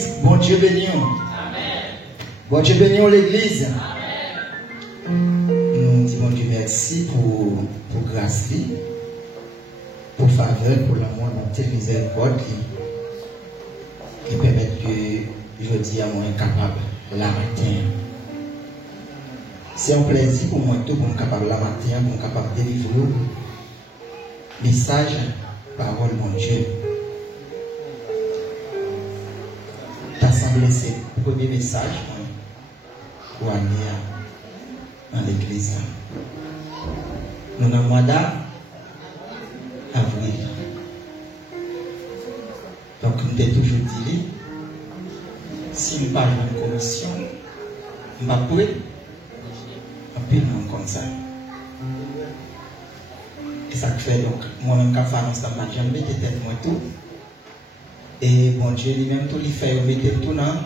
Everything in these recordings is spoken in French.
l'église. Bon Dieu bénisse. Bon Dieu bénisse l'église. Nous disons bon Dieu merci pour grâce, pour faveur, pour l'amour, bonté, miséricorde qui permet que je dis à moi incapable la matin. C'est un plaisir pour moi tout pour me capable la matin, pour me capable de délivrer message, parole mon Dieu. L'assemblée c'est le premier message pour aller dans l'église. Nous avons le mois d'avril. Donc nous avons toujours dit, si nous parlons de commission, nous ne pouvons pas pile comme ça. Et ça fait donc, moi-même, quand je fais ça, je vais mettre tête moi tout. Et bon Dieu lui-même, tout lui fait mettre tout dans,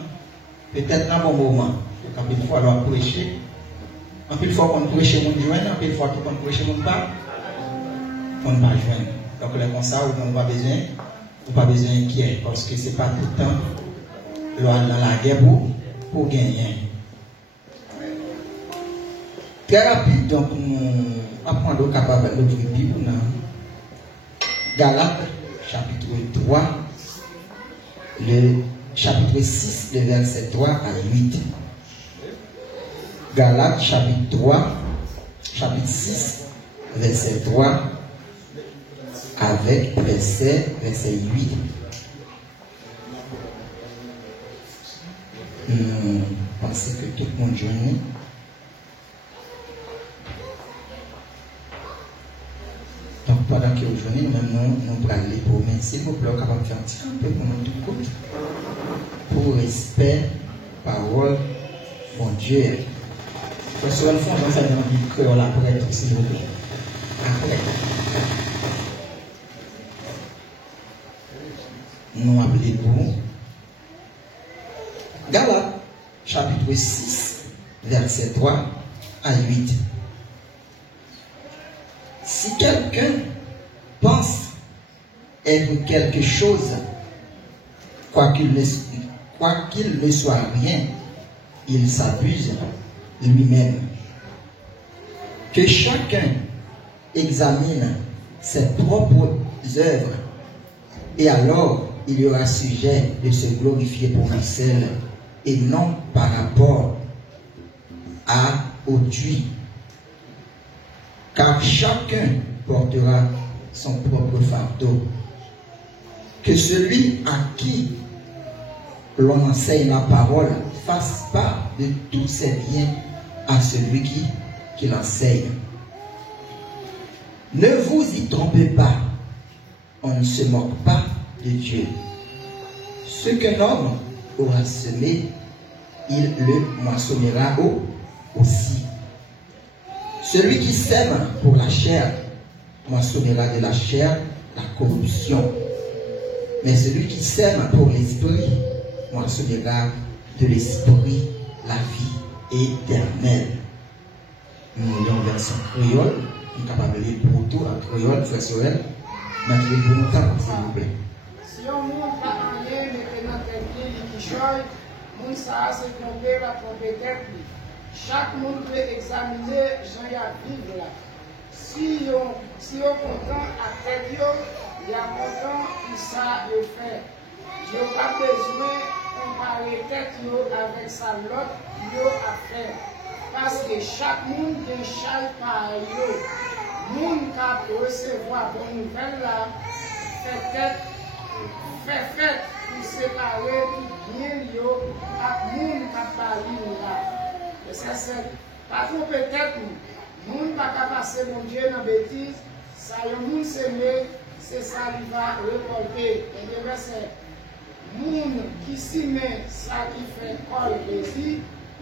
peut-être dans un bon moment. Quand il faut alors prêcher, en plus, il faut qu'on prêche mon joindre, en plus, il faut qu'on prêche mon pas, on ne va pas joindre. Donc, là, comme ça, on n'a pas besoin d'inquiéter, parce que ce n'est pas tout le temps, dans la guerre pour gagner. Très rapide, donc nous apprenons capable d'ouvrir la Bible dans Galates, chapitre 3, le chapitre 6, le verset 3 à 8. Galates, chapitre 3, chapitre 6, verset 3, avec verset 8. Nous pensons que tout le monde joue. Donc pendant que aujourd'hui, nous allons aller pour mais s'il vous plaît, capable de faire un petit peu pour nous tout côté. Pour respect, parole, mon Dieu. Parce que le fond, dans cette vie créole après, s'il vous plaît. Après. Nous appelons pour Galates, chapitre 6, verset 3 à 8. Si quelqu'un pense être quelque chose, quoi qu'il ne soit rien, il s'abuse lui-même. Que chacun examine ses propres œuvres, et alors il y aura sujet de se glorifier pour un seul, et non par rapport à autrui. Car chacun portera son propre fardeau. Que celui à qui l'on enseigne la parole fasse part de tous ses biens à celui qui l'enseigne. Ne vous y trompez pas, on ne se moque pas de Dieu. Ce qu'un homme aura semé, il le moissonnera aussi. Celui qui sème pour la chair, moissonnera de la chair la corruption. Mais celui qui sème pour l'esprit, moissonnera de l'esprit la vie éternelle. Nous avons version créole, nous sommes capables de lire pour tout en créole, frère Sorel. Notre livre pour nous, s'il vous plaît. Si on montre à un lien, maintenant quelqu'un qui choisit, mon ça se tromper, va tromper quelqu'un. Chaque monde peut examiner Jean y a vivre là. Si on content à tête, il y a content qui ça le fait. Je n'ai pas besoin de comparer tête avec sa l'autre à faire. Parce que chaque monde est chaque par yo. Monde qui peut recevoir bonne nouvelle là, fait fête pour séparer tout bien yo à monde qui parle là. C'est pas trop peut-être nous ne pas passer mon Dieu dans la bêtise, ça y est, nous s'aimer, c'est ça qui va récolter. Et le verset, moun qui s'y met, ça qui fait col plaisir,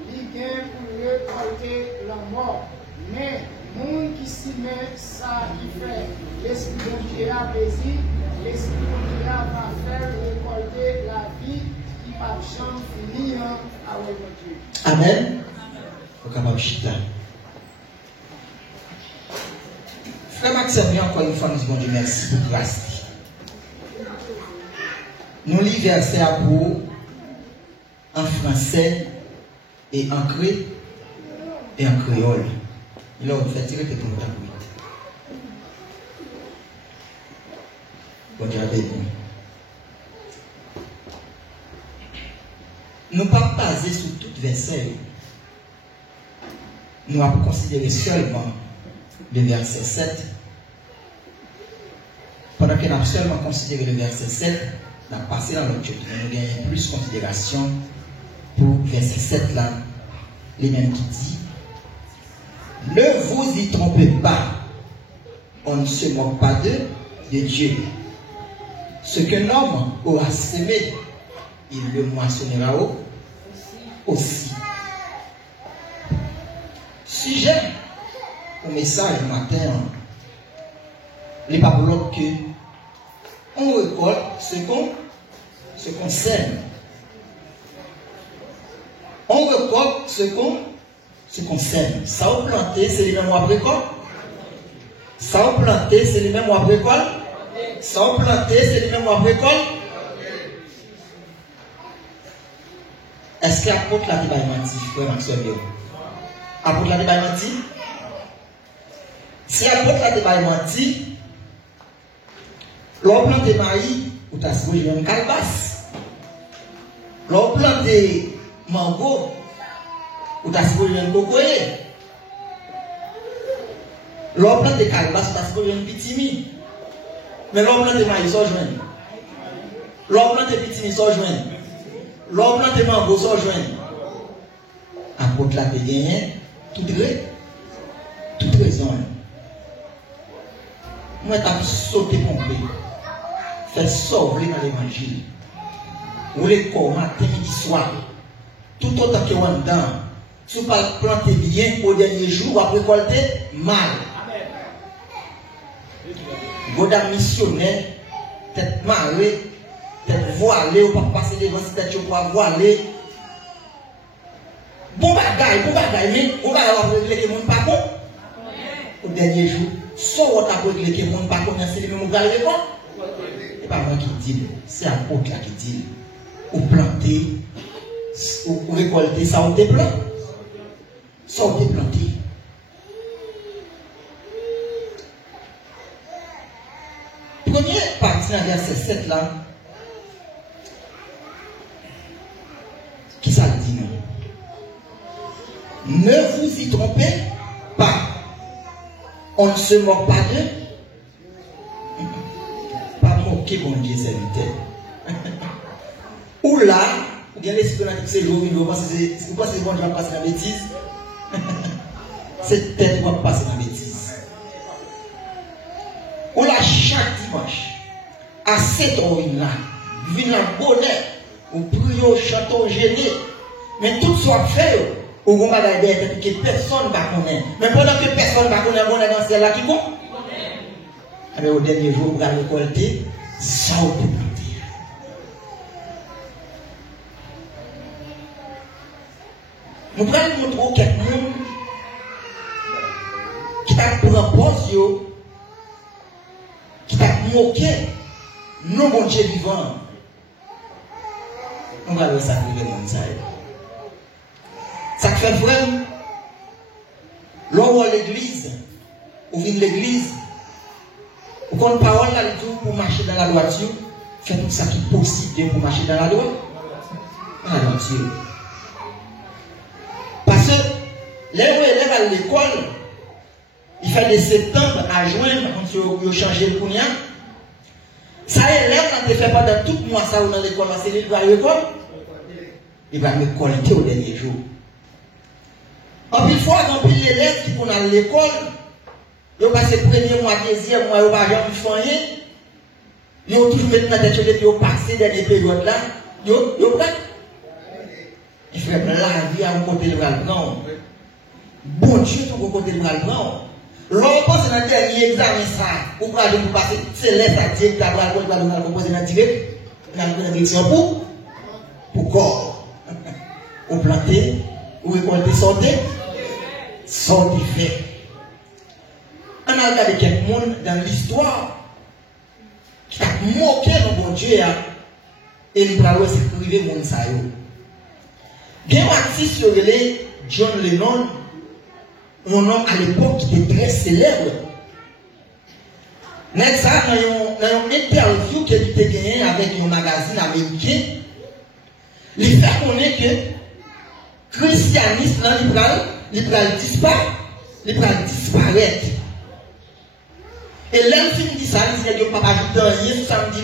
il gagne pour récolter la mort. Mais moun qui s'y met, ça qui fait l'esprit de Dieu a plaisir, l'esprit de Dieu va faire récolter la vie qui va jamais finir avec Dieu. Amen. Capable chita. Frère Maxime, encore une fois, nous disons Dieu merci pour grâce. Nous lisons verset pour en français et en créole. Il a fait tirer tes comptes. Bon Dieu avec nous. Nous ne pas baser sur tout verset. Nous avons considéré seulement le verset 7. Pendant que nous avons seulement considéré le verset 7, nous avons passé dans l'autre chose. Nous avons plus de considération pour verset 7 là. Les mêmes qui dit: ne vous y trompez pas, on ne se moque pas de Dieu. Ce qu'un homme aura semé, il le moissonnera aussi. Sujet au message du matin, les paroles que on récolte ce qu'on sème. On récolte ce qu'on sème. Ça va planter, c'est les mêmes abricots. Ça va planter, c'est les mêmes abricots. Ça va planter, c'est les mêmes abricots. Est-ce qu'il y a apôtre la débat menti, frère Maxwell? Apôtre la débat menti? Si apôtre la débat menti, l'on plante maïs, ou t'as supposé une calebasse. L'on plante mango, ou t'as supposé une cocoye. L'on plante calebasse, ou t'as supposé une pitimi. Mais l'on plante maïs, sans joindre. L'on plante pitimi, sans joindre. L'on plante mango, sans joindre. Apôtre la gagné, toute raison. Moi, t'as sauté pompé. Fait sauver dans l'évangile. Ou les corps, matin, midi, soir. Tout autant que on dedans. Si vous ne plantez bien au dernier jour, vous allez récolter mal. Vous êtes missionnaire, tête marée, tête voilée, ou pas passer devant cette tête, ou pas voilée. Bon bagaille, mais on va avoir réglé que mon pas bon. Au dernier jour, soit on a réglé que mon pas bon, c'est le même gars de quoi? Ce n'est pas moi qui dis, c'est un autre là qui dit. Ou planter, ou récolter, ça on déplante. Ça on déplanté. Première partie dans verset 7 là, qui ça dit non? Ne vous y trompez pas. On ne se moque pas d'eux. Pas moquer mon Dieu serviteur. Ou là, ou bien l'esprit de ces jours, vous pensez que bon Dieu va passer la bêtise. Cette tête va passer la bêtise. Ou là, chaque dimanche, à 7h là, vient un bonheur, ou prions, chantons, gênés. Mais tout soit fait. Ou vous m'avez dit que personne ne va connaître. Mais pendant que personne ne va connaître, on est dans celle-là qui compte. Mais au dernier jour, vous allez récolter sans vous planter. Nous prenons montrer quelqu'un qui t'a pris un poste, qui t'a moqué, non bon Dieu vivant. On va le sacrifier dans ça. Ça fait vrai, l'on va à l'église, ou vient l'église, ou quand parole là, pour marcher dans la droiture, fait tout ça qui est possible pour marcher dans la droiture. Parce que les élèves à l'école, il fait de septembre à juin, quand ils changé le cognac, ça élève quand tu fais pendant tout le mois ça dans l'école, c'est lui qui va à l'école, il va me collecter au dernier jour. En plus, fois, dans les élèves qui vont à l'école, ils passent le premier mois, deuxième mois, ils vont jamais faire rien. Ils ont toujours mis dans la tête de ils ont passé dans les périodes là. Ils ont pas. Il fait la vie à un côté de l'album. Bon Dieu, tout le côté de l'album. L'on pense dans le dernier examen, ça, pour passer, c'est l'aide à dire que tu as composé dans le direct, dans la direction pour corps. Ou planter, ou récolter, sortir fait. On a regardé quelqu'un dans l'histoire qui a moqué le bon Dieu et nous allons s'écrire mon saillot. Il y a un artiste qui s'appelait John Lennon, un homme à l'époque qui était très célèbre. Mais ça, dans une interview qu'il a gagné avec un magazine américain, il fait connaître que le christianisme, il va disparaître. Et l'homme qui dit ça, il dit qu'il n'y a pas ajouté rien, samedi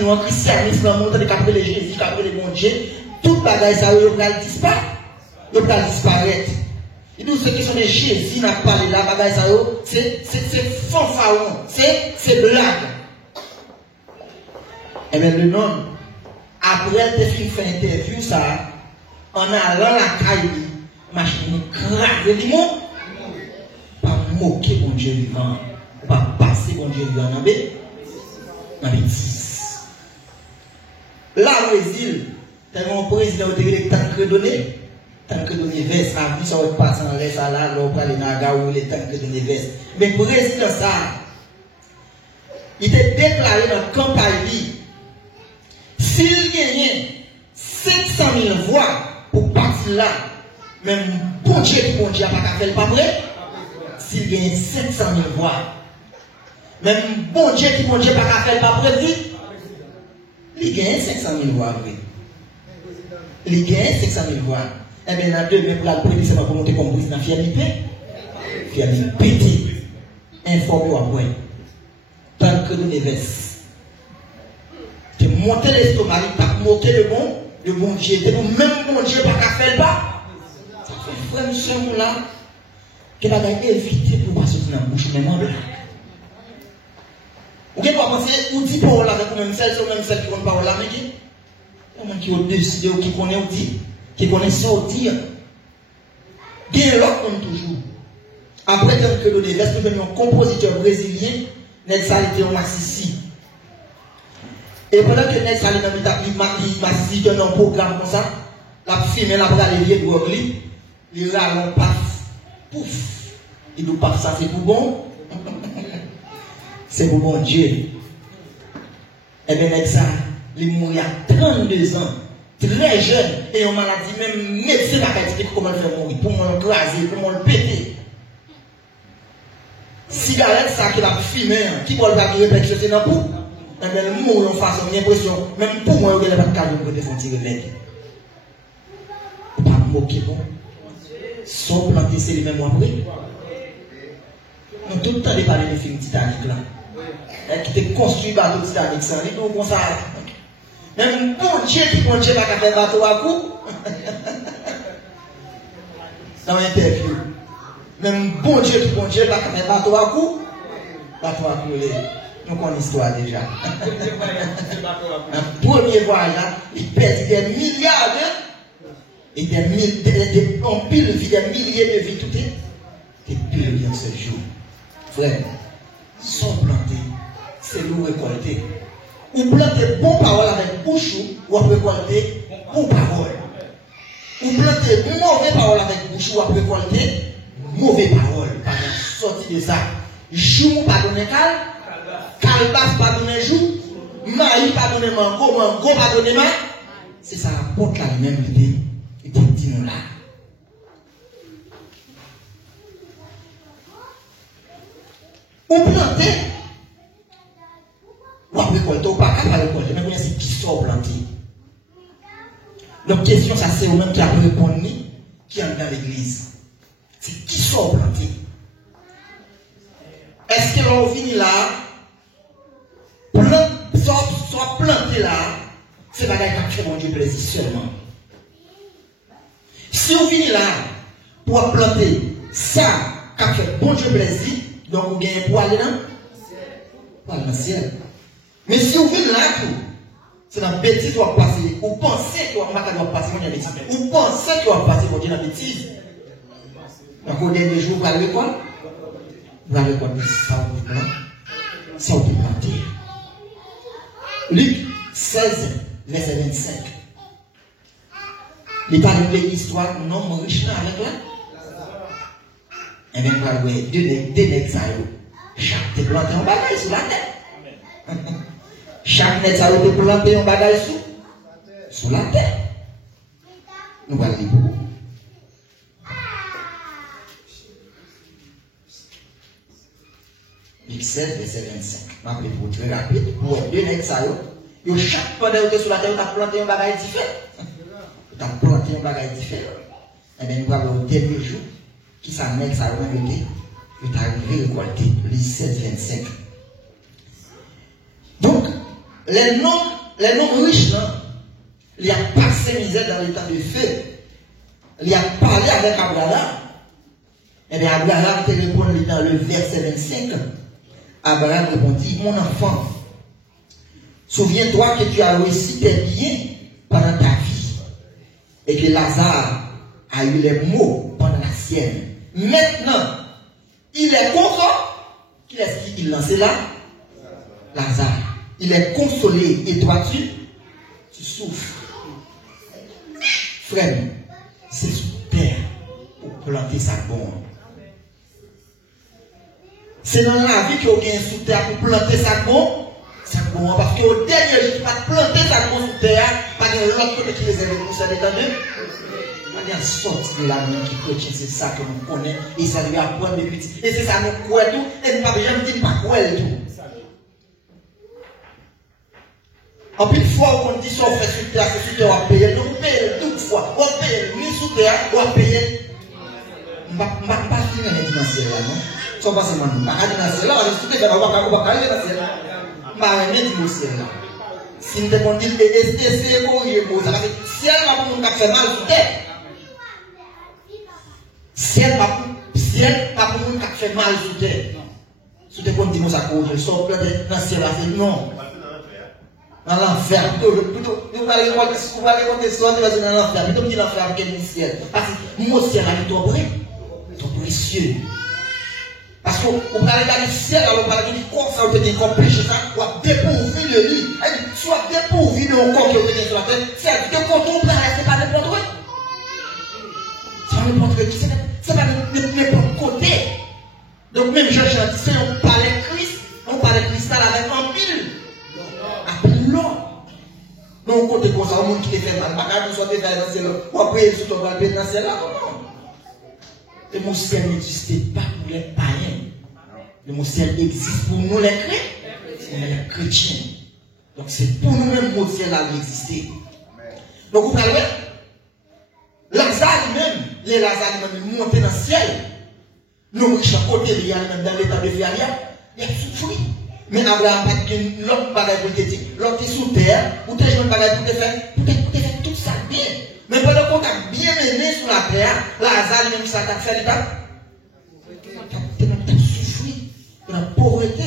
noir, christianisme, le monde de capter les Jésus, capter les bons dieux, tout bagage ça, il va disparaître. Et nous, ceux qui sont des Jésus, n'a pas parlé là, bagage ça, c'est fanfaron, c'est blague. Et bien le nom, après elle fait une interview, ça, en allant la caille, machine crade, du monde, pas moquer mon Dieu vivant. Pas passer bon Dieu dans la bêtise. Là, au Brésil, tellement président de Tancred donné veste, à vie, ça va passer en l'air, ça là, on va aller dans la gare où les Tancred donné veste. Mais le président, ça, il était déclaré dans la campagne, s'il gagnait 500 000 voix pour partir là, même bon Dieu n'a pas fait le pas vrai, s'il gagnait 500 000 voix, même bon Dieu qui mon Dieu pas faire pas prévu, il gagne 500 000 voix. Il gagne 500 000 voix. Eh bien, dans 2 mais pour la police, c'est pas pour monter comme président fiabilité. Fiabilité. Informé à point. Tant que nous les vestes. Tu montes l'estomac, tu as moqué le bon Dieu. Même bon Dieu pas faire pas. Ça fait frère, nous sommes là. Que va éviter pour passer dans la bouche, même en blague. Vous ne pouvez pas penser, ou dit parole avec vous-même, celle qui connaît parole avec vous. Il y a des gens qui ont décidé, qui connaissent ou dit, qui connaissent ça ou dire. Il y a l'autre toujours. Après que nous devons, nous venons un compositeur brésilien, Nelson était en Assisi. Et pendant que Nelson est dans Assisi, dans un programme comme ça, la fille, la bras les vieux de il râle, paf, pouf. Il nous passe ça, c'est pour bon. C'est pour bon Dieu. Et bien, avec ça, il mourit à 32 ans, très jeune, et en maladie, même médecin n'a pas dit comment le faire mourir, comment le craser, comment le péter. Cigarette, ça qu'il a fumé, qui peut le faire répéter, c'est dans le coup. Et bien, le mourir en façon, j'ai l'impression, même pour moi, il n'y a pas de cas de me défendre remède. Pas moquer, bon. Son planté, c'est les mêmes après. On tout le temps de parler de film Titanic là. Qui était construit bateau Titanic sans lui, donc on ça. Même bon Dieu qui bon Dieu n'a qu'à faire bateau à coup. Dans l'interview. Même bon Dieu qui bon Dieu n'a qu'à faire bateau à coup. Bateau à coup, nous connaissons l'histoire déjà. Un premier voyage, il perd des milliards et des milliers de vies, tout est pire dans ce jour. Frère, sont plantés, c'est nous récolter. Ou planter bon parole avec bouche, ou récolter bon parole. Ou planter mauvais parole avec bouche, ou récolter mauvais parole. Par sortie de ça, jour pas donner cal, calbas pas donner jour, maïs pas donner mango, mango pas donner ma. C'est ça la porte la même idée. Et pour dire nous là. Ou planter, ou récolter, ou pas récolter, mais c'est qui sort planter. Donc, question, ça c'est vous-même qui a répondu, qui est dans l'église. C'est qui sort planter. Est-ce que l'on finit là, soit planté là, c'est la guerre qui fait mon Dieu plaisir seulement. Si on finit là, pour planter ça, qui fait bon Dieu plaisir, donc vous gagnez pour aller dans le ciel. Mais si vous venez là, c'est dans la bêtise qui va passer. Vous pensez que vous va passer dans la bêtise. Vous pensez que vous va passer dans la bêtise. Donc au dernier jour, vous allez quoi? Vous allez quoi? Ça vous peut planter. Luc 16, verset 25. Il parle de l'histoire d'un homme riche avec là. Et bien, vous voyez, deux nègres, chaque te planté en bagaille sur la tête. Chaque nègre, te planté en bagaille sur la tête. Nous allons lire pour vous. Luc 7, verset 25. Je vais vous très rapide. Pour deux nègres, ça y est. Chaque fois que vous sur la terre, vous avez planté un bagage différent. Vous avez planté un bagage différent. Et bien, nous avons le dernier jour qui s'amène, ça va remonter. Vous avez arrivé à récolter. Luc 7, 25. Donc, les noms riches, là, il a passé misère dans l'état de feu. Il a parlé avec Abraham. Et bien, Abraham te répondit dans le verset 25. Abraham répondit, mon enfant, souviens-toi que tu as réussi tes biens pendant ta vie. Et que Lazare a eu les maux pendant la sienne. Maintenant, il est content. Qui est-ce qu'il lance là? Lazare. Il est consolé. Et toi, tu souffres. Frère, c'est sous terre pour planter sa bombe. C'est dans la vie qu'il y a un sous terre pour planter sa bombe. Parce qu'au dernier jour, tu vas planter sa bombe sous terre, pas de l'autre côté qui les aime pour ça l'état d'eux. On est sorti de la main qui chrétien, c'est ça que nous connaissons. Et ça lui apprend de petit. Et c'est ça nous croit tout. Et nous ne pouvons dire pas quoi tout. En plus, fois on dit ça, on fait sous terre, c'est sous terre, on va payer. Donc, on paye toute fois. On paye ni sous terre, on va payer. On ne va pas finir les dimensions là, non? Ça va seulement nous. Pas aller dans le ciel là, on va tout faire, on va aller dans le ciel là. On va aller dans le ciel là. Si nous devons dire, c'est corrigé, ça va dire, ciel va pour nous faire mal sous terre. Ciel va pour nous faire mal sous terre. Si tu dis nous ça corrige, sort dans le ciel là, c'est non. Dans l'enfer, plutôt, vous allez raconter ça, vous allez dans l'enfer, plutôt que l'enfer avec le ciel. Parce que mon ciel est trop vrai, trop précieux. Parce qu'on va aller dans le ciel, alors on va dire comme ça, on peut dire comme péché, ça, on va dépourvu de lui. Soit dépourvu de corps qui est venu sur la terre, c'est que quand on parle, c'est pas n'importe quoi. C'est pas n'importe quoi, c'est pas n'importe côté. Donc même Jean-Jean, on parlait de Christ, on parlait de cristal avec un pile. Non. Non, côté comme ça, au monde qui te fait mal, pas qu'on soit fait dans le ciel, ou après, sur ton balcon dans le ciel, là, non. Le mot ciel n'existait pas pour les païens. Le mot ciel existe pour nous, les chrétiens. Donc, c'est pour nous-mêmes que le mot ciel a existé. Donc, vous parlez, Lazare même, les Lazare même, montent dans le ciel. Nous, riches à côté, il y a même dans l'état de vie, il y a souffert. Mais Abraham a dit que l'autre bagaille pour te dire, l'autre est sous terre, ou t'es joué bagaille pour te faire tout ça bien. Mais pendant qu'on t'a bien mené sur la terre, Lazare, même ça t'a fait l'état. Tu as souffert de la pauvreté.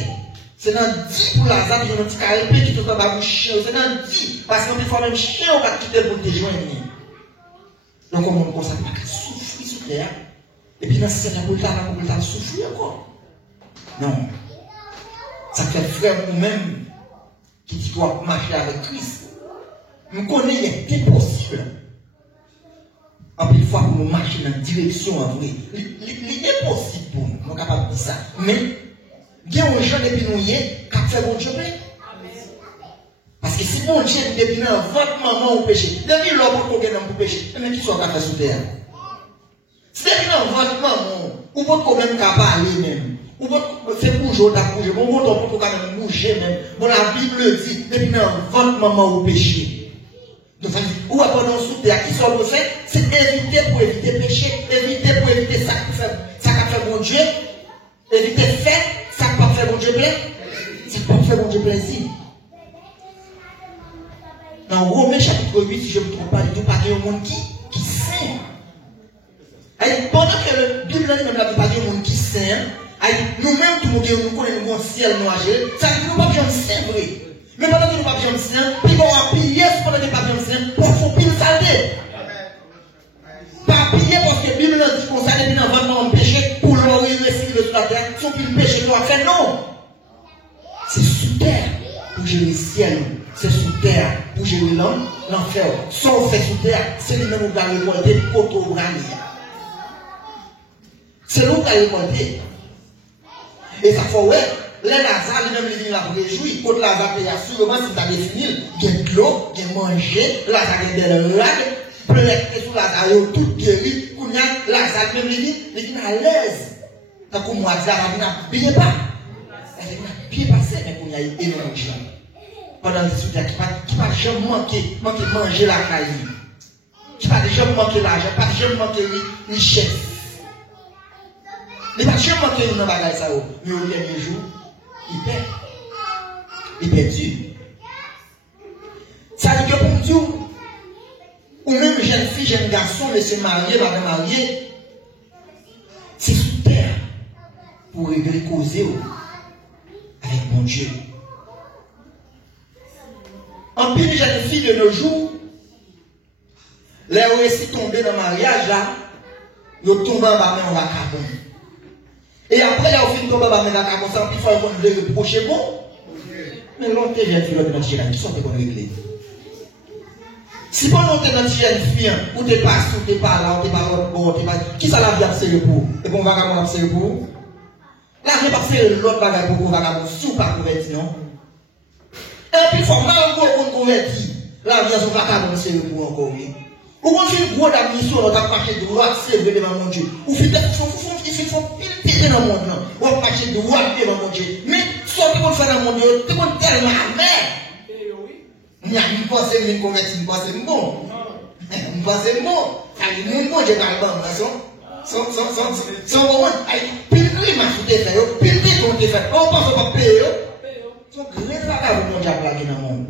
C'est dans 10 pour Lazare qui ont un petit carré qui te fait pas chien. C'est dans 10. Parce qu'une fois même chien, on va quitter pour te joindre. Donc on constate pas qu'elle souffre sous terre. Et puis dans ce cas-là, on t'a souffert encore. Non. Ça fait frère nous-mêmes qui dit qu'on marcher avec Christ. Nous connaissons qu'il est possible. En plus, fois pour nous marcher dans la direction en vrai. Il est possible pour nous. Nous sommes capables de dire ça. Mais, il y a des gens depuis nous qui ont fait bon Dieu. Parce que si bon Dieu depuis nous, votre maman au péché, depuis l'homme pour qu'on péché, mais qui soit capable de sous terre. Si depuis nous, votre maman, ou votre problème capable d'aller même. Ou c'est bouger, bouger. Bon, on peut quand même bouger même. Bon, la Bible dit, depuis maintenant, votre maman au péché. Donc, ou après, dans sous terre, qui soit le fait, c'est éviter pour éviter le péché, éviter pour éviter ça qui fait bon Dieu, éviter faire ça qui peut faire bon Dieu plaisir. Ça qui peut faire bon Dieu plaisir. Dans Romains chapitre 8, si je ne me trompe pas, il dit pas qu'il y a un monde qui sait. Pendant que la Bible dit même là, il pas qu'il y a un monde qui sait. Nous-mêmes, tout le monde, nous connaissons le ciel noir. Ça veut dire que nous ne pouvons pas bien vrai. Mais pendant que nous ne pouvons pas bien saint, puis on va piller pendant que nous ne pouvons pas bien saint, pour faire pile saleté. Pas piller parce que la Bible dit qu'on s'est dit dans votre péché, pour l'oreille respirer sur la terre, son pile péché doit faire non. C'est sous terre pour gérer le ciel. C'est sous terre pour gérer l'homme, l'enfer. Sauf fait sous terre, c'est lui-même qui va récolter côté au branier. C'est nous qui va récolter. Et ça fait ouais, les Lazare, lui-même, il a réjoui. Quand Lazare, il a sûrement, si tu as défini, il y a de l'eau, il y a mangé, Lazare, il y a des lags, Peut-être sous Lazare, tout guéri, qu'on a Lazare, même il est à l'aise. Tant que moi, Lazare, il n'a bien pas. Il n'a bien passé, mais qu'on a énormément de gens. Pendant le soutien, qui va jamais manquer manger la caille. Qui va jamais manquer l'argent, pas jamais manquer la richesse. Il ne va jamais manquer une bagage ça. Mais au dernier jour, il perd. Il perdu. Ça veut dire que pour Dieu, ou même jeune fille, jeune garçon, mais se marier, va marier, c'est sous terre pour régler causer avec mon Dieu. En pile de jeunes filles de nos jours, les récits tombés dans le mariage, là, ils tombent en bas, mais on va carbone. Et après, là, au fin de tomber en bas, mais on va carbone, ça, il faut qu'on le reproche bon. Mais l'autre jeune fille, l'autre jeune fille, qui sont qu'on régler. Si pendant que tu es dans une jeune fille, ou tu passes, ou tu pas là, ou tu pas l'autre bord, qui ça l'a bien observé pour? Et bon, vagabond observé pour? Là, je ne vais pas faire l'autre bagage pour vagabond, sous pas converti, non? Et puis, il faut mal qu'on converti. Là, il y a son vagabond observé pour encore, oui. Ou quand tu as une grosse admission, on va marcher droit, c'est vrai devant mon Dieu. Ou il faut pile dans le monde, on va marcher droit devant mon Dieu. Mais, soit tu vas faire dans mon Dieu, tu vas tellement amer. Il y a une fois, c'est une convertie, une fois, c'est bon. Une fois, c'est bon. Il y a une fois, j'ai pas le bon. Son moment, pile de marche, tu fais, pile de ton tu fais. On pense pas payer. Son grand bagage, mon Dieu, a plaqué dans le monde.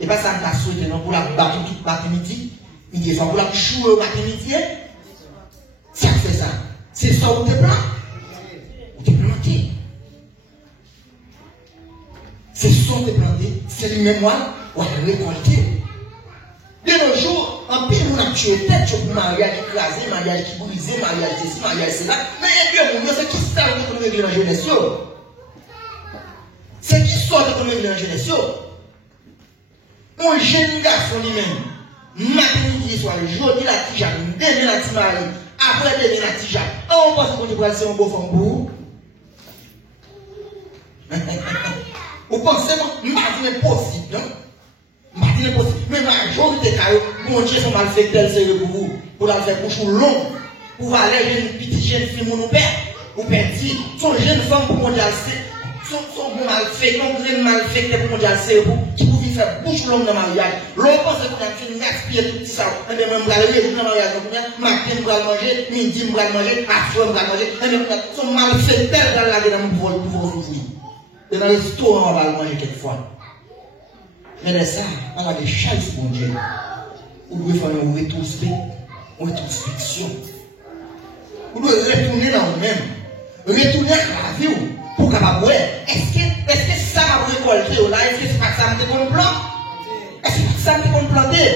Et pas ça, on a souhaité, non, pour la battre toute matin-midi. Il dit, pour la chouer au matin-midi. Ça fait ça. C'est ça où tu es planté. Où tu es planté. C'est ça où tu es planté. C'est le mémoire. On va récolter. De nos jours, en pile, on a tué tête sur le mariage écrasé, mariage qui brisé, mariage ceci, mariage cela. Mais il y a bien, c'est qui sort de ton église dans la jeunesse. C'est qui sort de ton église dans la jeunesse. Un jeune garçon lui-même, matin-midi soir, jeudi la tija, demain la timari, après demain la tija. On pense qu'on va faire un beau fond pour. Vous pensez que c'est impossible, non? Mais la majorité des cas, mon Dieu, sont mal fait tel c'est pour vous, pour la faire bouche long, pour aller une petite jeune fille, mon père, ou petit, son jeune femme pour mon Dieu, son mal fait, son mal fait pour mon Dieu, qui pouvait faire bouche longue dans le mariage. L'on pense qu'on a fait une gaspiller tout ça, et même on va aller dans le mariage, matin, on va manger, midi, on va manger, après, on va manger, et même son mal fait tel dans la vie dans le pouvoir ouvrir. Et dans les restaurants, on va manger quelquefois. Mais ça, on a des chances pour Dieu. Vous devez faire une rétrospection. Vous devez retourner dans vous-même. Retourner à la vie pour capable. Est-ce que ça va récolter là? Est-ce que c'est pas ça que vous plantez? Est-ce que c'est pas ça que vous plantez?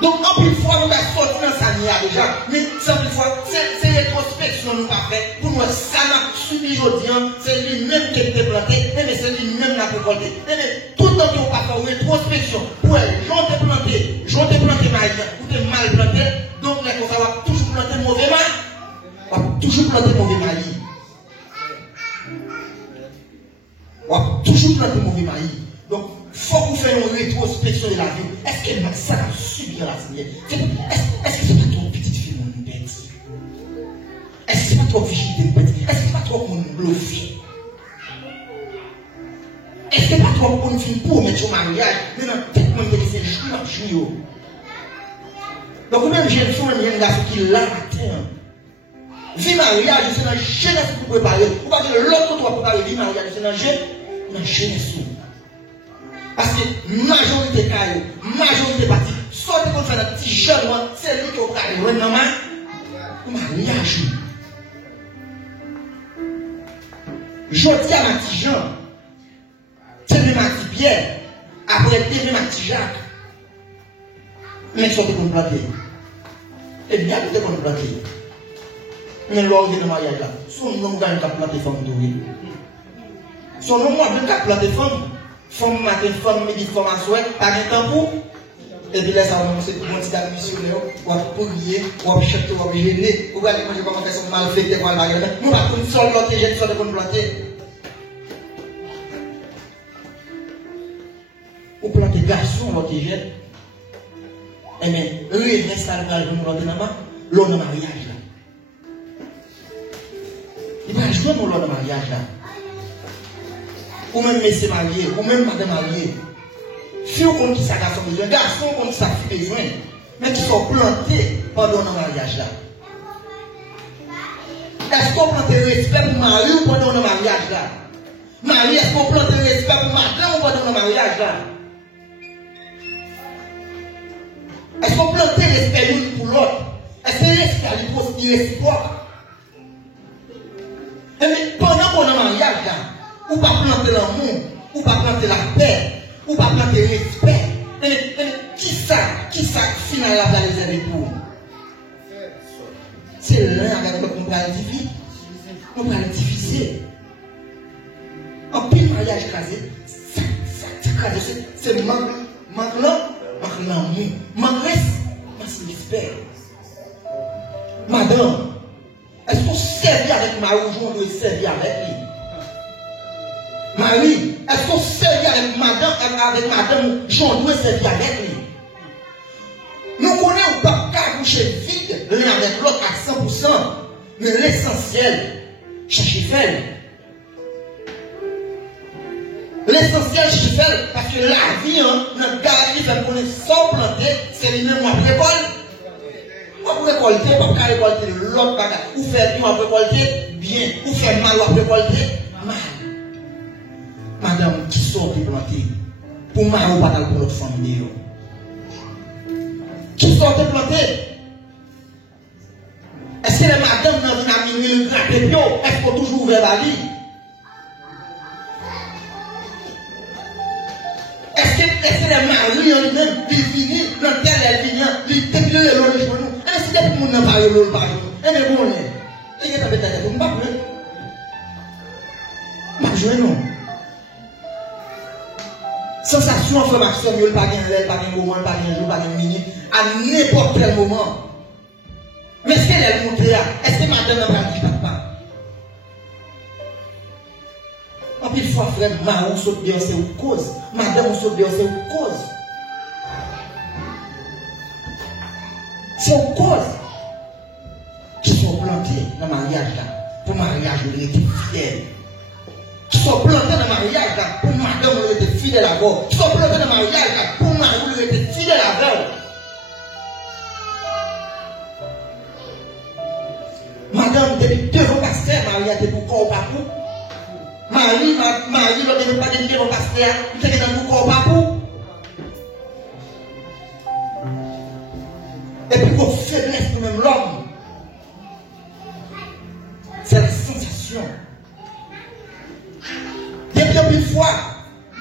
Donc, en plus de fois, nous avons sorti dans sa nière déjà. Mais, en plus de fois, c'est rétrospection nous avons fait. Pour nous, ça n'a subi aujourd'hui. C'est lui-même qui a été planté. Mais c'est lui-même qui a récolté. Mais tout le temps qu'on va faire rétrospection. Pour elle, j'en t'ai planté mal, ou t'es mal planté. Donc, là, on va toujours planter mauvais mal. On va toujours planter mauvais mal. On va toujours planter mauvais mal. Donc, il faut qu'on fasse une rétrospection de la vie. Est-ce que ça a subi la vie? Est-ce que c'est pas trop petite fille, mon bête? Est-ce que c'est pas trop vigile, bête? Est-ce que c'est pas trop mon bluffé? Est-ce que c'est pas trop bonne fille pour mettre au mariage? Mais non, peut-être même que c'est jouer. Donc, même jeune fille, même un garçon qui l'a matin. Vie mariage, c'est dans la jeunesse pour préparer. Ou pas dire l'autre pour préparer vie mariage, c'est dans la jeunesse. Parce que majorité carré, majorité partie, soit qu'on fait un petit jeune, c'est lui qui a carré, vraiment, mariage. Je dis à ma petite Jean, c'est de ma petite Pierre, après de ma petite Jacques. Mais soit qu'on planter. Et bien, peut-être qu'on planter. Mais l'ordre de mariage là, son nom gagne qu'à planter femme douée. Son nom a bien qu'à planter femme. Femme matin, femme midi, femme à soir, pas de temps pour. Et puis là, ça va commencer pour mon petit gars missionnaire, ou à prier, ou à chanter, ou à gêner. Ou à aller manger comment faire son mal fait, ou à la gueule. Nous, on va comme sol planter, j'ai une sorte de bonne planter. Ou planter garçon, l'autre jette. Eh bien, il reste à l'autre mariage là. Il va jouer dans l'autre mariage là. Ou même monsieur marié, ou même madame mariée. Si on compte qui ça garçon besoin, garçon compte qui ça fille besoin, mais qui sont plantés pendant le mariage là. Est-ce qu'on plante le respect pour mari ou pendant le mariage là? Marie, est-ce qu'on plante le respect pour madame ou pendant le mariage là? Est-ce qu'on plante le respect l'une pour l'autre? Est-ce que le respect est réciproque? Mais pendant qu'on a un mariage là, ou pas planter l'amour, ou pas planter la paix, ou pas planter le respect. Qui ça final la valeur pour? C'est l'un avec lequel on va le diviser. On va le diviser. En pile mariage crasé, c'est manque là, manque l'amour, manque respect. Madame, est-ce qu'on servit avec Marie ou on doit servir avec lui? Marie, est-ce qu'on servit avec madame, Jean doit servir avec lui? Nous connaissons pas qu'à boucher vide l'un avec l'autre à 100%, mais l'essentiel, chercher faire. L'essentiel, chercher faire, parce que la vie, notre gars, il fait connaître sans planter, c'est les mêmes après récolte. On peut récolter, on peut récolter l'autre bagage. Ou faire bien, on peut récolter bien. Ou faire mal, on peut récolter mal. Madame, qui sort de planter? Pour moi, on va pour notre famille. Qui sort de planter? Est-ce que les madames dans une amie, le grand pépio, est-ce qu'on toujours ouvert la vie? Est-ce que les maris en lui-même, ils finissent, dans tel elle vient, ils déplient le long de genou? Est-ce que tout le monde n'a pas eu l'eau par jour? Eh bien, bon, il y a des têtes, on ne va pas jouer, non. Sensation, information, il n'y a pas de moment, pas de jour, pas de minute, à n'importe quel moment. Mais est-ce qu'elle est montée là? Est-ce que madame n'a pas dit papa? En plus, il faut faire marron saute bien, c'est une cause. Madame saute bien, c'est une cause. C'est une cause qui sont plantées dans le mariage là. Pour le mariage, vous êtes fidèles. Qui sont plantés dans le mariage là. Pour madame, vous êtes fidèles à vous. Qui sont plantés dans le mariage là. Pour madame, vous êtes fidèles à vous. Madame, depuis 2 ans passés, Marie a été pour corps pas pour. Marie, l'autre ne pas depuis 2 ans passés, vous êtes dans le corps pas pour. Et puis vos faiblesses pour même l'homme. C'est la sensation. Depuis une fois,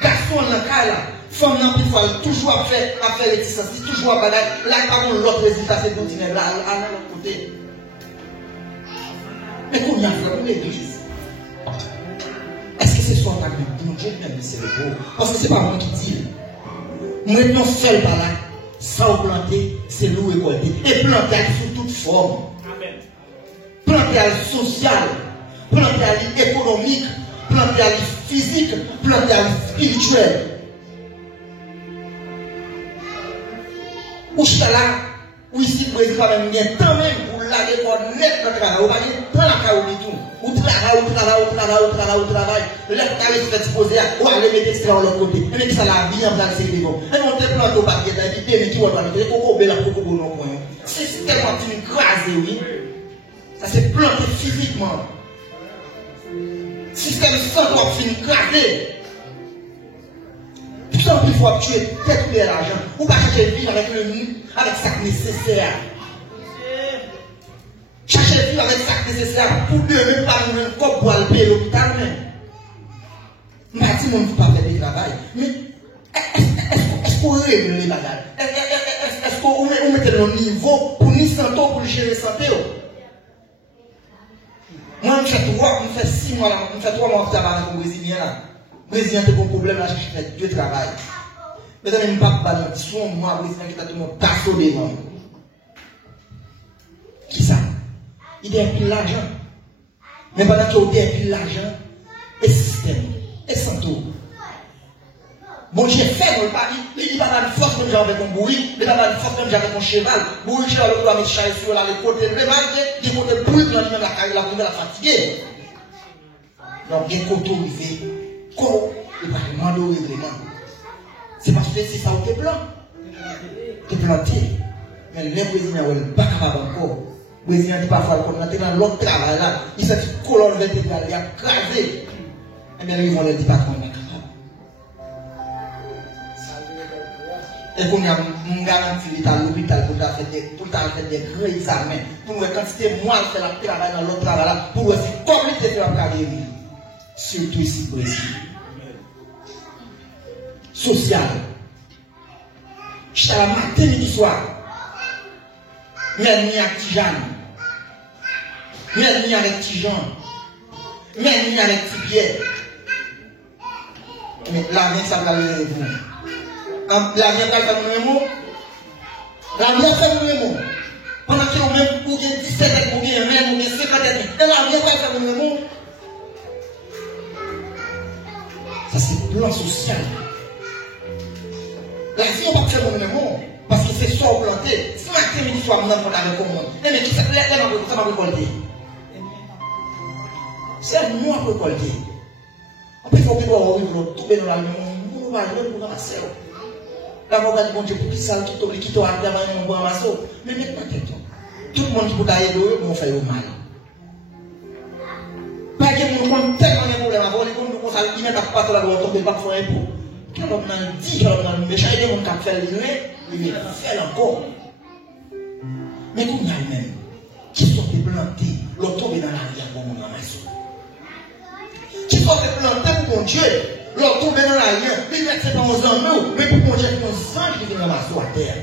garçon dans le cas là, femme dans une fois, toujours à faire réticence, toujours à bagaille. Là, par contre, l'autre résultat, c'est continuer là, à l'autre côté. Mais combien de fois pour l'église? Est-ce que c'est soit en agriculture? Mon Dieu, même c'est le beau. Parce que ce n'est pas moi qui dis. Moi, non seul par là, sans planter, c'est nous récolter. Et planter sous toute forme. Planter à social, planter à économique, planter à physique, planter à spirituel. Où je suis là, où ici, le président même bien, tant même pour la récolte net dans le travail, on va dire, prends la carotte et tout. Ou travail. Le travail se fait exposer, ou aller mettre extrait de l'autre côté. Et ça la vie en place, c'est bon. Et on te plante au papier, mais qui va pas mettre, coco, bel, coco, non, point. C'est tellement une crase, oui. Ça s'est planté physiquement. Système sans doit finir crasé. Tout ça, il faut tuer peut-être de l'argent. Ou pas chercher vivre avec le nu, avec ça nécessaire. Chercher vivre avec ça nécessaire pour ne pas nous comme pour aller payer l'hôpital même. Je ne dis pas qu'il ne faut pas faire du travail. Mais est-ce qu'on règle les bagages? Est-ce qu'on met le niveau pour nous santé, pour gérer la santé? Moi, je fais 6 mois, je fais 3 mois de travail avec le Brésilien. Le Brésilien a un problème, là, je fais 2 travail. Mais je n'ai pas de balance. Moi, le Brésilien qui a tout le monde passé devant. Qui ça? Il dépile l'argent. Mais pendant qu'il dépile l'argent, et système, et santé. Bon Dieu fait dans le paris, il va pas de force même avec un bourri, il va pas de force même avec un cheval. Bourri cheval doit mettre chaise sur là, les côtés remarqué, des côtés brut dans la carrière la première fatigué. Donc des côtés arrivé, quoi, il va demander au règlement. C'est parce que c'est ça où tu es blanc. Tu es planté. Mais les Brésiliens ne sont pas capables encore. Les Brésiliens disent parfois qu'on est dans l'autre travail là, ils sont colonne vertébrale, ils ont crasé. Et bien ils vont leur dire pas qu'on est capable. Et qu'on a un garantie à l'hôpital pour faire des grands examens, pour voir quand c'était moi qui fais le travail dans l'autre travail là, pour voir si comment tu fais la carrière. Surtout ici, Brésil. Social. J'étais à la matin, midi, soir. Même ni avec Tijan. Même ni avec Tijan. Même ni avec Tibier. Mais la vie, ça va le vous. La vie, ça va le mot. La vie, ça va le mot. Pendant que vous même, vous avez 17 ans, vous avez 20, vous avez 50 ans. Et la vie, ça va le mot. Ça, c'est le plan social. La vie, on va faire le monde. Parce que c'est ça au planté. Si ma crème dit soit mon enfant avec comment. Mais qui ça m'a récolté. C'est nous à récolter. En plus, il faut que nous trouver dans la maison. Nous va jouer pour ramasser. Là, on va dire, bon Dieu, pour qui ça, qui t'a atteint un bon ramasser. Mais maintenant, tout le monde qui peut aller de on fait mal. Pas que nous avons tellement de problèmes avant, les gens nous ça, ils ne tapent pas sur la droite, on ne peut pas faire un pot. Quand on a dit, quand on a méchant, il y a des gens qui fait le lait, il fait encore. Mais comme il y a même, qui sont plantés, l'autre tombe dans l'arrière pour mon amasso. Qui sont plantés pour mon Dieu, l'autre tombe dans l'arrière, il met ses dans nous, mais pour mon Dieu, c'est un ange qui vient ramasser à terre.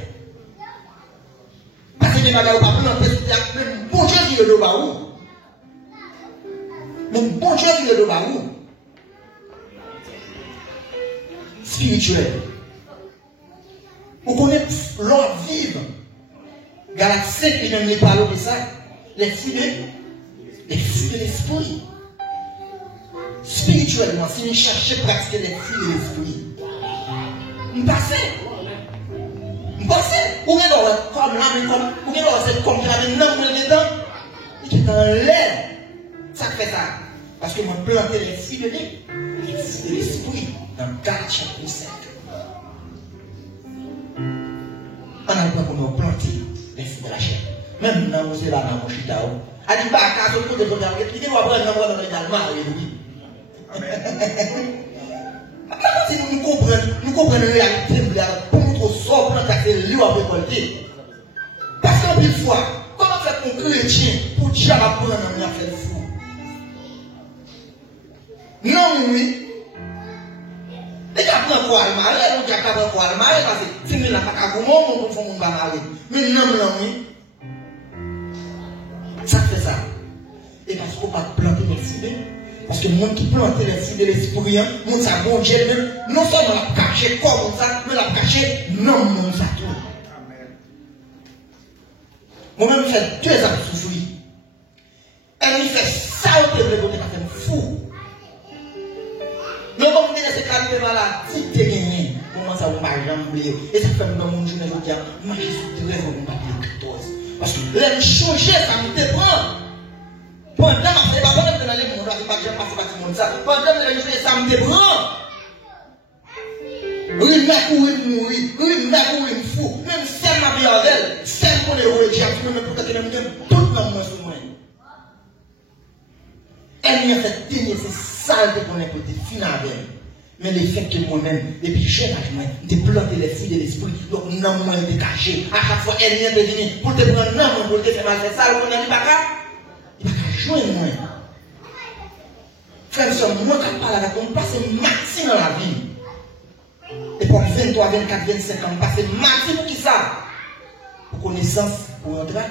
Parce que les bagages pas plantés, c'est même bon Dieu qui est le baou. Même bon Dieu qui est le baou. Spirituel. Vous connaissez l'ordre vive. Galaxie qui même les parole de ça. Les fruits de l'esprit. Spirituellement, si nous cherchons à pratiquer les fruits de l'esprit, nous passons. Ou bien comme là, ou bien c'est comme la même nombre dedans, qui est dans l'air. Ça fait ça. Parce que moi, planter les fruits de l'esprit. Dans 4 chapitres 5. On a le point pour nous planter les fruits de la chair. Même dans nos élans, dans nos chitao. A dit, bah, quand on peut devenir, il doit prendre un endroit dans l'également, si nous comprenons la réalité, pour nous sortir, pour nous taxer le lieu à récolter. Parce qu'en plus de fois, comment faire pour chrétien, pour dire à prendre un homme à faire le fou? Non, oui. Les gens qui ont un marié, les gens qui ont un marié, parce que si nous n'avons pas de monde, on peut faire un marié. Mais non, oui. Ça fait ça. Et parce qu'on va planter les fruits. Parce que le monde qui plante les fruits de l'esprit, le monde ça bon Dieu même, non seulement l'a caché comme ça, mais l'a caché non, non, ça tout. Moi-même, j'ai 2 ans de souffrir. Elle me fait ça au début de côté, ça fait fou. Mais comme vous dites, c'est quand même maladie qui est gagnée. Comment ça, vous m'avez oublié. Et ça fait dans mon journée, je dis, moi, je suis très heureux de pas 14. Parce que l'aime changer, ça me dépend. Pendant que je ne pas de l'aller, je ne sais pas que je ne passe pas tout le monde ça. Pendant que je ne ça me dépend. Oui, mais oui, oui, fou. Même si elle m'a vu avec elle, celle pour les religieux, même pour qu'elle me donne tout le monde sur moi. Elle m'a fait tenir ces sales qu'on a côté final avec elle. Mais le fait que moi-même, depuis jeune âge, j'ai planté les fruits de l'esprit, donc non, moi, je caché. À chaque fois, elle vient de venir pour te prendre non, pour te faire mal, c'est ça, on a dit, pas qu'à. Il va qu'à joindre moi. Frère, moi, quand je parle avec on passe maxi dans la vie. Et pour 23, 24, 25 ans, on passe maxi pour qui ça? Pour connaissance, pour un travail.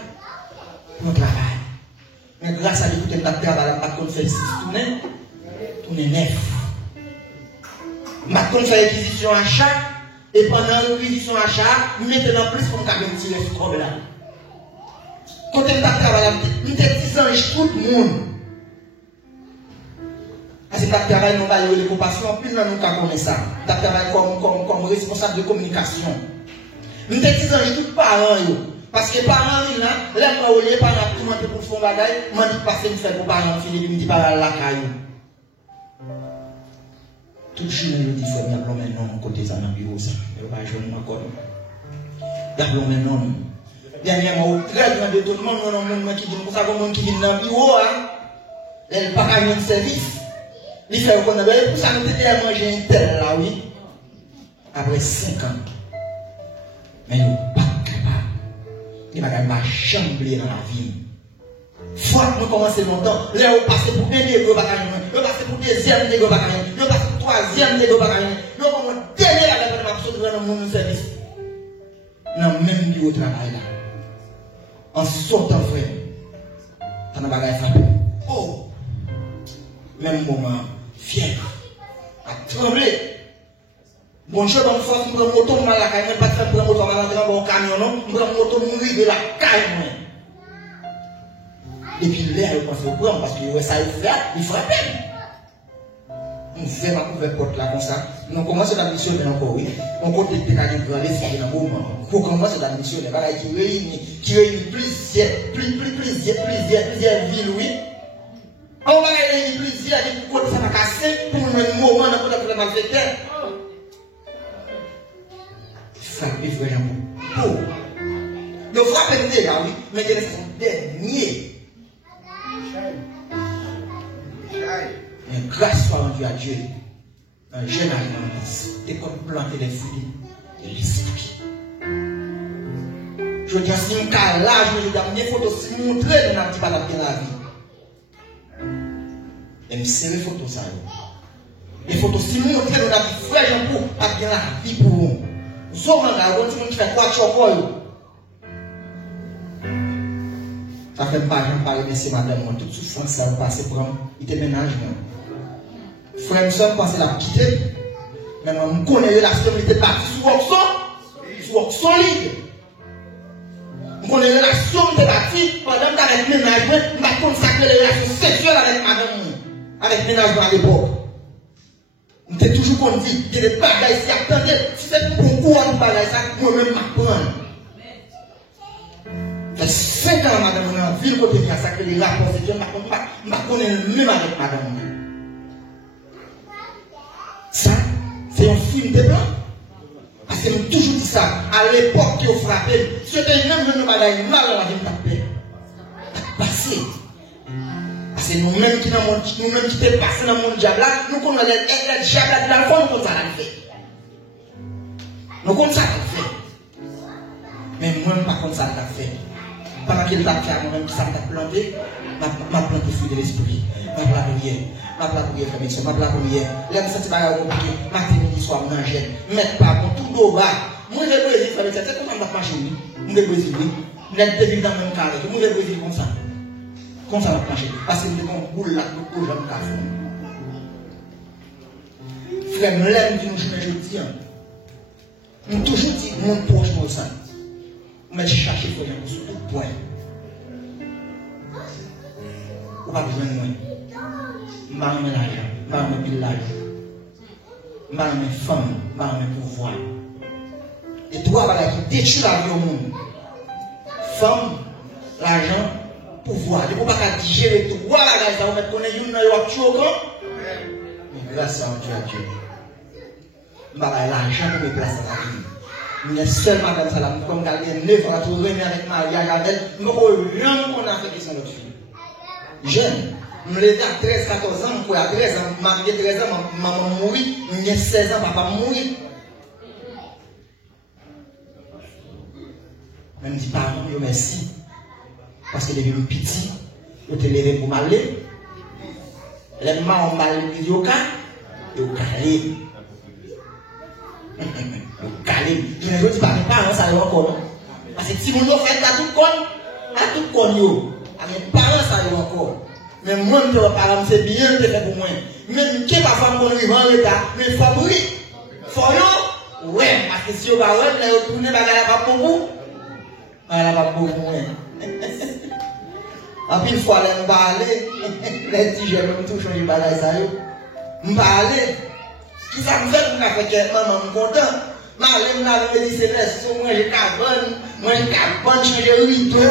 Mais grâce à l'écoute de notre travail, on va faire 6 tourner 9. Maintenant, on fait l'acquisition achat, et pendant l'acquisition achat, maintenant plus pour nous tirer ce problème là. Quand on a travaillé, nous avons 10 ans, tout le monde. que tu travailles non pas les compassion, puis nous connaissons ça. Tu travailles comme responsable de communication. Nous te disons tous les parents, parce que les parents, là, les parents, tout le monde pour faire des bagages, moi, je passe une fête pour les parents, je dis pas la caillou. Tout le monde dit, il y a maintenant côté ça dans le bureau, ça. Il n'y a pas de jeune encore. Il y a maintenant. Dernièrement, très grand de tout le monde, il y a un monde qui dit, pour ça, il qui vient dans le bureau, il n'y a pas de service. Il fait qu'on a pour ça, nous devons manger un tel là, oui. Après 5 ans. Mais nous ne sommes pas capables. Nous ne sommes pas chambler dans la vie. Soit nous commençons longtemps, là on passe pour un négro, nous passons pour deuxième négro, nous passons pour troisième négro, nous commençons à dernier avec notre absolu dans mon service. Dans le même bureau de travail là. En sortant, frère, on a bagage frappé. Oh! Même moment, fièvre, à trembler. Bon, je vais me force, je vais me moto, je vais la caille, pas de faire pour moto, je vais rentrer dans mon camion, non, je vais me moto, mourir de la caille. Et puis l'air, je pense au prendre parce que ça, il frappe. On fait ma couverte porte là comme ça. On commence à missionner encore, oui. On compte des cas de grand les dans le moment. On commence à missionner, voilà, qui réunit plusieurs villes, oui. On va réunir plusieurs villes pour que ça va casser pour un moment dans le malfaiteur. Frapper, frère, pour. Le frapper des gars, oui, mais c'est son dernier. Mais grâce soit rendue à Dieu, un jeune alliance, t'es comme planter les fruits de l'esprit. Je dis, si je cas là, je vais amener des photos, si je montre, je n'ai pas la vie. Et je serre les photos, ça. Les photos, si je montre, je n'ai pas frère, je n'ai pas bien la vie pour vous. Vous avez un qui fait quoi, chocolat. Ça fait pas, j'en parle, mais c'est madame, toute souffrance, ça va passer pour il te ménage. Frère, nous sommes passés la quitter. Mais moi, je connais la stabilité partie sous work solide. Je connais la relation de partie pendant que avec ménagement, je vais consacrer les relations sexuelles avec madame, avec ménagement à l'époque. On t'a toujours conduit, il y a des bagages ici, attendez, si c'est pour qu'on bagages ça, moi-même m'apprendre. Ça fait 5 ans, madame, on est en ville, côté de la sacrée, les rapports sexuels, je ne connais même avec madame. Ça, c'est un film de blanc. Parce que nous toujours dit ça. À l'époque qui ont frappé, c'était même le bagaille mal dans la vie de ta paix. Passé. Parce que nous-mêmes qui sommes passés dans le monde diable, nous connaissons les diables de la foi, nous connaissons ça la fait. Nous connaissons ça la fait. Mais moi-même, pas comme ça la fait. Pendant qu'il t'a fait, moi-même, qui ça t'a planté, m'a planté le fruit de l'esprit. Ma prière, frère, monsieur, ma prière. L'aime senti pas compliqué, matin, midi, soir, manger. Mettre pas mon tout d'eau bas. Moi, je Brésil, frère, monsieur, c'est comment on va marcher, oui. Moi, je Brésil, oui. Vous êtes devenu dans le même carré. Moi, je Brésil comme ça. Comme ça, on va marcher. Parce que nous avons un boule là, nous avons un café. Frère, nous l'aime qui nous joue, je dis, nous toujours dit, mon proche, mon sang. Mais je cherche, il faut bien sur tout point. Ou pas besoin de moi. Je vais me l'argent, je vais me village, je vais me femme, je vais me pouvoir. Et toi, qui détruit la vie au monde. Femme, l'argent, pouvoir. Tu ne peux pas digérer tout. Voilà, ça va mettre ton église dans le choc. Mais grâce à Dieu, je vais l'argent pour me placer dans la vie. Mais seulement comme ça, comme garder 9 ans, tout remis avec mariage avec, je ne peux rien qu'on a fait qui sont notre fille. Jeune. Je l'ai à 13, 14 ans, je à 13 ans, je 13 ans, maman mourit, je 16 ans, papa mourit. Je me dis, pardon, je merci. Parce que les vieux petits, je te levé pour m'aller. Les mamans ont mal les au cas, ils ont calé. Je ne dis pas, mes parents, ça y est encore. Parce que si vous nous faites à tout con, mes parents, ça y est encore. Mais moi, mes parents, c'est bien fait pour moi. Même qui est ma femme qu'on lui vend l'état, mais il faut mourir. Faut yo, ouais, parce que si vous va rentrer, vous tournez par la pape pour vous. La pape pour vous, ouais. En plus, il faut aller me parler. Les petits jeunes, même tout changer de bagaille, ça y est. Je parle. Qui ça me fait pour faire que maman me content? Je me dit c'est l'air, moi j'ai carbone, changer le rideau.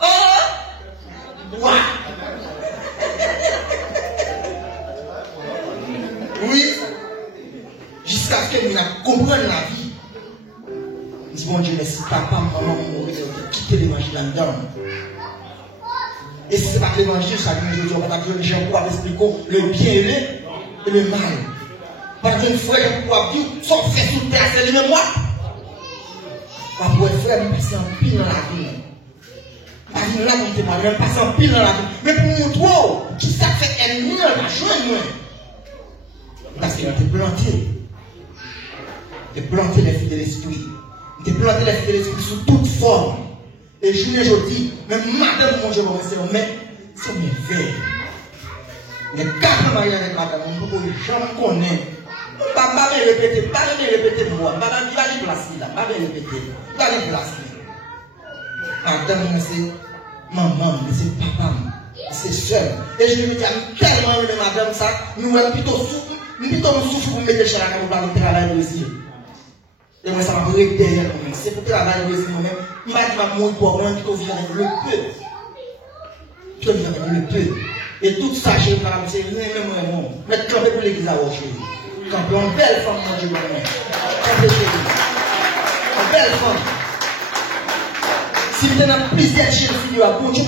Oh! Waouh! Oui, jusqu'à ce que nous comprenions la vie. Nous disons, bon Dieu, merci, papa, maman, mourir, quitter l'évangile là-dedans. Et si ce n'est pas l'évangile, ça dit aujourd'hui, on va dire, les gens pourraient expliquer le bien et le mal. Par exemple, frère, pourquoi dire, son frère sous terre, c'est le même moi. Par pour frère, nous passons en pile dans la vie. Par exemple, là, on te parle, nous passons en pile dans la vie. Mais pour nous, qui ça fait ennemi, on va joindre. Parce qu'il a été planté. Il a planté les filles de l'esprit. Il a planté les filles de l'esprit sous toute forme. Et je ne dis, même madame, mon Dieu, c'est mes verres. Les 4 mariages avec madame, on ne peut jamais connaître. Pas me répéter, moi. Madame, il va y placer là. Pas me répéter. Il va y placer. Madame, c'est maman, c'est papa, c'est soeur. Et je me dis, tellement aimé madame, ça, nous sommes plutôt souffle. Nous souffle pour mettre les chats pour faire le travail aussi. Et moi, ça m'a pris derrière moi-même. C'est pour travailler aussi moi-même. Il m'a dit, ma mouille pour moi, plutôt vivre avec le peu. Plutôt vivre avec le peu. Et tout ça, je vais faire c'est même moi. Mettre camper pour l'église à Rocher. Camper en belle femme, moi, je dois camper chez lui. En belle femme. Si vous avez plusieurs chefs, vous avez bon Dieu,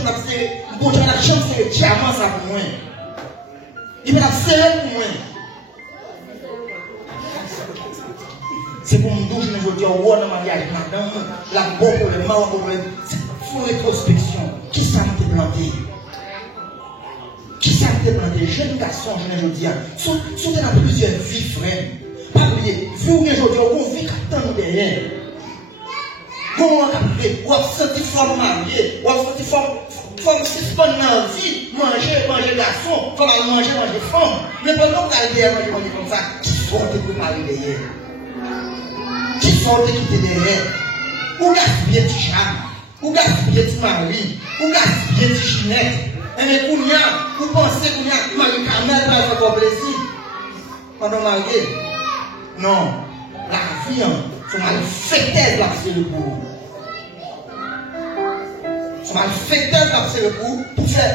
la chance, c'est le diamant, ça pour moi. Il va serrer pour moi. C'est pour me doucher, je dis, oh, dans ma mariage, madame, la bonne pour le mal, pour le. C'est une rétrospection. Qui ça m'a planté? Qui ça m'a planté? Jeune garçon, je dis, sont dans plusieurs vies, frère. Pas oublier, vous, je dis, on vit tant derrière. Comment on fait? On senti forme mariée, on senti forme suspendue dans la vie, manger garçon, comme manger femme. Mais pendant qu'on a derrière, manger comme ça, qui sont pour parler derrière? Qui sont qui étaient derrière? Ou gaspiller du chat, ou gaspiller du mari, ou gaspiller du chinette. Et mais vous pensez qu'on y a Marie Camel va faire pour plaisir? Pendant marié? Non. La vie, c'est malfaiteur de c'est le bout. C'est malfaiteur de c'est le bout pour faire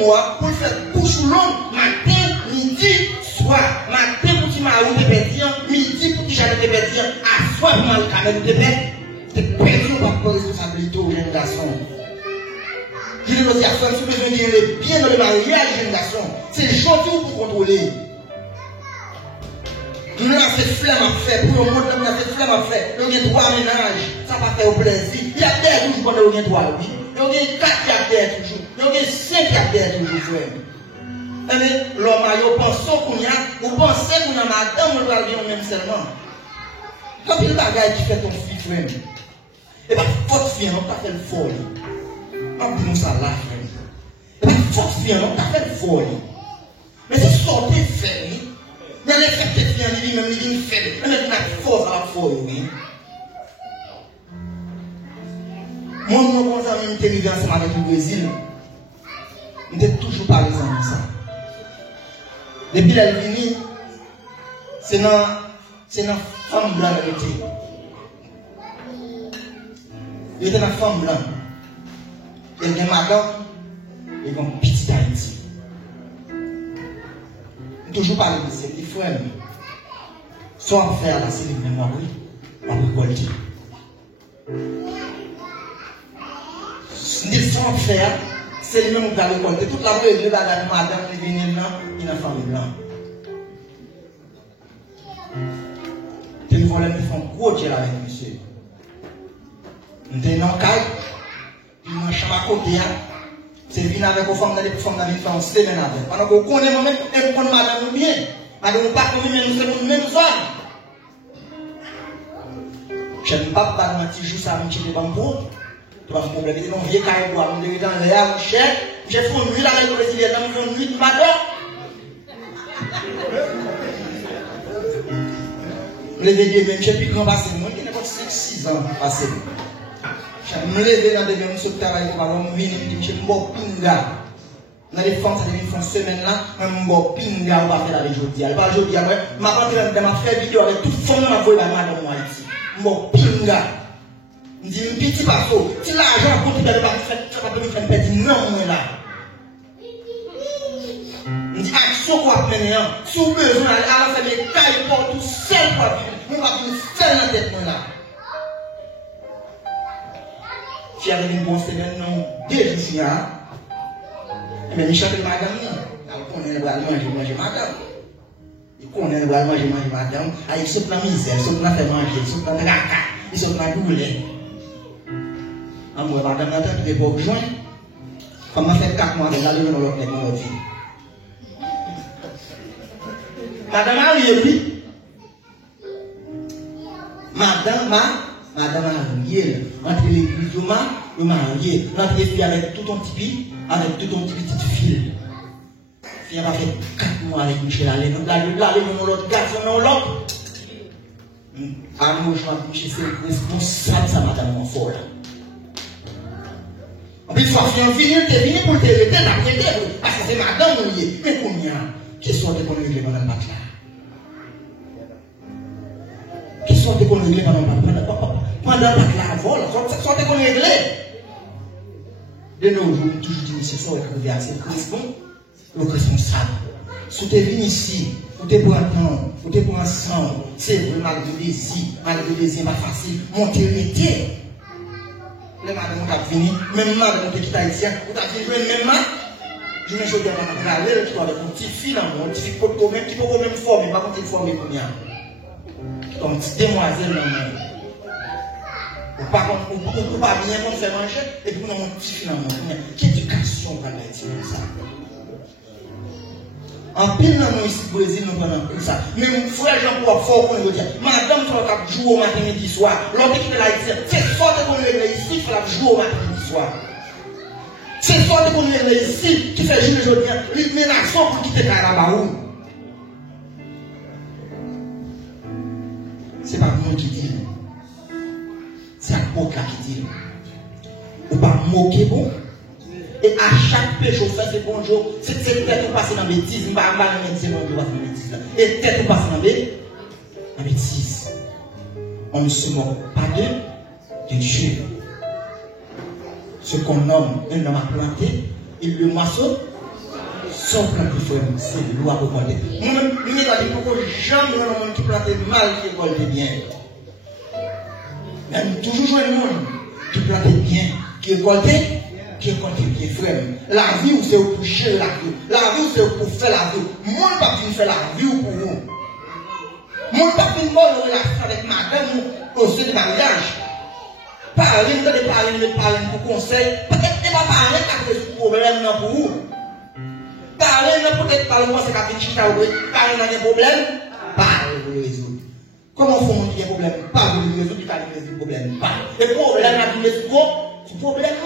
moi, pour faire bouche longue, matin, midi, soir. Matin pour tu m'as ou de midi pour tu jamais de pétiens, à soir pour Marie Camel de pétiens. Tu perdu par responsabilité aux jeunes garçons. Je dis aux garçons, si vous venez bien dans le mariage, jeunes garçons, c'est gentil pour contrôler. Nous avons cette flemme à faire, pour le monde, nous avons cette flemme à faire. Nous avons 3 ménages, ça va faire au plaisir. Il y a des toujours quand nous avons 3, oui. Nous avons 4 qui a des toujours. Nous avons 5 qui a des toujours, frère. Mais l'homme a eu pensé qu'on y a, vous pensez qu'on a madame, on doit dire même seulement. Quand il y a des bagages qui fait ton fils, frère. Et bien, votre fille, on t'a fait le folie. On dit nous ça là, frère. Et bien, votre fille, on t'a fait le folie. Mais c'est sorti de faire, oui. Mais les fêtes de filles, on dit même, il dit fait. On a une force à la folie, oui. Moi, quand j'ai arrivé ensemble avec le Brésil, on était toujours par exemple ça. Depuis la venue, c'est dans femme blanche qui était. Il était dans femme blanche. Il y a une madame et une petite Haïti. Toujours parler de ces frères. Soit à faire là, c'est le même abri, on va récolter. Soit à faire, c'est le même qu'on va récolter. Toute la rue de la madame qui vient là, il y a une femme blanche. Tu me voulais me faire un gros tir avec monsieur. Nous sommes dans le cadre, puis nous sommes à côté. C'est venir avec vos femmes d'aller pour faire une semaine avec. Pendant qu'on connaît moi-même, et qu'on connaît madame bien. Madame nous pas comme nous sommes même zone. Je ne peux pas parler de jour ça, je ne sais pas pour. Tu vas me problème. Il y a un vieux carré bois, on est dans l'air, mon cher. J'ai fait une nuit avec le Brésilien, dans une nuit de madame. Le VD même, j'ai plus grand passé, moi qui n'ai pas 5-6 ans passé. Je me lève dans des mêmes sur le travail, je me dis, je suis un pinga. Dans les femmes, ça devient une semaine là, un bon pinga, on va faire avec Jodi. Elle va Jodi, après, ma femme m'a fait vidéo avec toute femme, on m'a envoyé à madame moi ici. Mon pinga. Je dis, un petit bateau. Si l'argent compte, il va faire une petite non, on est là. Je dis, action qu'on va mener, si vous besoin, à la faire des cailles pour tout seul, on va venir seul dans la tête, là. Si avec une bonne semaine, non, déjà, hein. Mais il chante madame, il connaît le bras manger madame. Il connaît le bras manger madame. Il se prend misère, il se prend faire manger, il se prend la caca, il se prend douleur. Moi, madame, il n'est pas besoin. Comment faire 4 mois de l'aller dans l'autre vie. Madame Ariel, madame Ariel, entre l'église et marié, entre les filles avec tout ton petit avec tout ton petit fil. Fille va faire 4 mois avec Michel, aller dans l'autre garçon, dans l'autre. Amour, je vais Michel, c'est responsable, ça, madame, mon fort. En plus, soit tu es venu pour te rester dans la tête, parce que c'est madame, mais combien? Qu'est-ce que tu as réglé pendant le bac là? Qu'est-ce que tu as réglé pendant le bac là? Pendant le bac là, vol, qu'est-ce que tu as réglé? De nos jours, toujours dit, c'est ça, le responsable. Si tu es venu ici, ou tu es pour un temps, ou tu es pour un sang, c'est vraiment le désir, pas facile, monter l'été. Les madame qui venu, même madame qui est haïtien, ou tu as fait jouer même madame. Je me suis dit, on va aller, tu vas avec un petit fil, un petit fil qui peut même former, pas contre une forme pour rien. Comme une petite demoiselle, ou pas bien pour faire manger, et puis on a un petit fil dans mon monde. Quelle éducation va être comme ça? En pile dans ici au Brésil, nous prenons comme ça. Mais mon frère Jean-Paul fort qu'on veut dire, madame, tu vas jouer au matin, midi, soir. L'autre qui est là, c'est sorte qu'on est là ici, il faut jouer au matin, midi, soir. C'est sorte qu'on est là ici, qui fait jouer aujourd'hui, il met l'action pour quitter Carabaou. C'est pas moi qui dis. C'est un Boca qui dit. Ou pas moquer bon. Et à chaque péché, c'est bonjour. C'est tête ou passer dans la bêtise. Je ne vais pas dire bonjour dans la bêtise. Et tête ou passer dans la bêtise. On ne se moque pas de Dieu. Ce qu'on nomme un homme à planter, il le moissonne sans planter. C'est loi pour planter. Moi-même, je ne vais pas dire pourquoi jamais un homme qui plante mal qui récolte bien. Mais toujours jouer le monde qui plante bien, qui récolte bien, frère. La vie où c'est pour gérer la vie. La vie où c'est pour faire la vie. Moi, je ne vais pas faire la vie pour vous. Moi, je ne vais pas faire une bonne relation avec madame au sujet de mariage. Parler pour conseil. Peut-être que ne pas parler quand c'est un problème pour vous. Parler, peut-être parler, moi, c'est quand c'est chicha, parler dans des problèmes. Parler pour le résoudre. Comment faut montrer un problème? Pas pour le résoudre, tu vas résoudre le problème. Pas. Le problème, c'est un problème.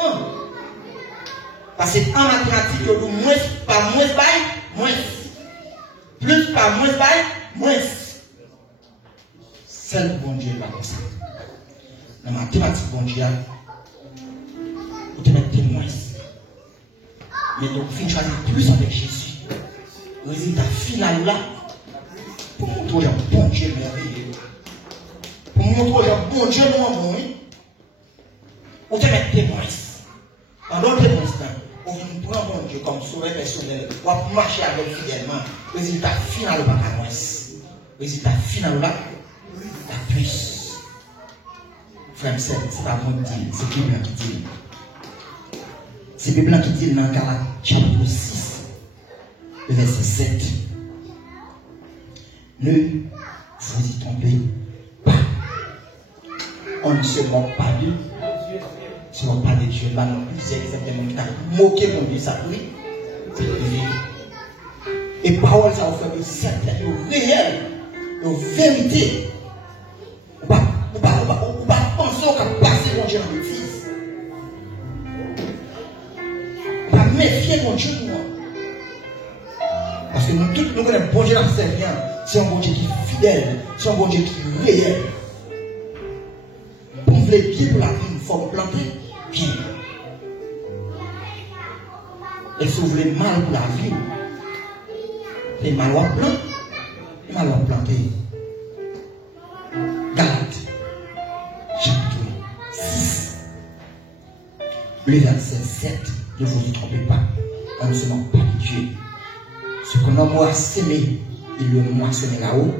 Parce qu'en mathématiques, il y a moins, pas moins, moins. Plus, pas moins, moins. C'est le bon Dieu, pas comme ça. Dans la mathématique, bon Dieu, vous te mettez moins. Mais donc, vous choisir plus avec Jésus. Le résultat final là, pour montrer un bon Dieu merveilleux. Pour montrer un bon Dieu non, vous te mettez moins. En d'autres instants, on vient prendre bon Dieu comme sauveur personnel, on va marcher avec fidèlement. Le résultat final là, pas moins. Le résultat final là, la puissance. Frère, c'est pas moi qui dis, c'est Bible qui dit. C'est Bible qui dit dans Galates chapitre 6, verset 7. Ne vous y trompez pas. On ne se moque pas de Dieu. On ne se moque pas de Dieu. Là non plus, c'est exactement qui t'a moqué mon Dieu, ça oui. C'est le vérité. Et parole, ça vous fait de certaines, de réelles, de vérité. On va penser qu'on va passer mon Dieu en bêtise. On va méfier mon Dieu de moi. Parce que nous tous, nous connaissons bon Dieu dans ce bien. C'est un bon Dieu qui est fidèle. C'est un bon Dieu qui est réel. Pour vous voulez bien pour la vie, il faut planter bien. Et si vous voulez mal pour la vie, les mal à planter, les mal à planter. Galates, chapitre 6, le verset 7, ne vous trompez pas, on ne se manque pas de Dieu. Ce qu'on a semé, il le moissonne là-haut,